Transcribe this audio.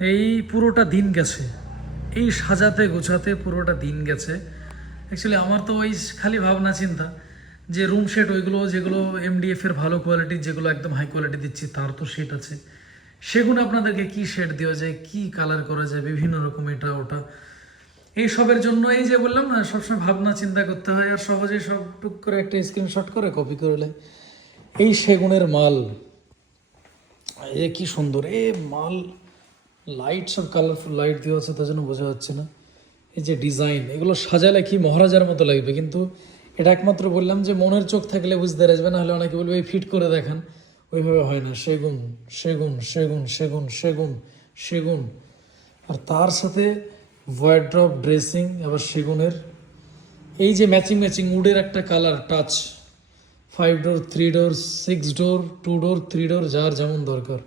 এই পুরোটা দিন গেছে, এই সাজাতে গোছাতে পুরোটা দিন গেছে। অ্যাকচুয়ালি আমার তো ওই খালি ভাবনা চিন্তা যে রুম সেট ওইগুলো যেগুলো এমডিএফ এর ভালো কোয়ালিটির, যেগুলো একদম হাই কোয়ালিটি দিচ্ছি, তার তো সেট আছে। সেগুলো আপনাদেরকে কি শেড দেওয়া যায়, কি কালার করা যায়, বিভিন্ন রকম এটা ওটা, এই সবের জন্য এই যে বললাম না, সবসময় ভাবনা চিন্তা করতে হয়। আর সহজেই সব টুক করে একটা স্ক্রিনশট করে কপি করে নেয়। এই সেগুনের মাল, এ কি সুন্দর এ মাল, লাইট সব কালারফুল লাইট দেওয়া আছে, তার জন্য বোঝা যাচ্ছে না। এই যে ডিজাইন, এগুলো সাজালে কি মহারাজার মতো লাগবে। কিন্তু এটা একমাত্র বললাম যে মনের চোখ থাকলে বুঝতে আসবে, না হলে অনেকে বলবে এই ফিট করে দেখান, ওইভাবে হয় না। সেগুন সেগুন সেগুন সেগুন সেগুন সেগুন, আর তার সাথে ওয়ার্ড্রপ ড্রেসিং আবার সেগুনের। এই যে ম্যাচিং ম্যাচিং উডের একটা কালার টাচ, 5 ডোর 3 ডোর 6 ডোর 2 ডোর 3 ডোর, যার যেমন দরকার।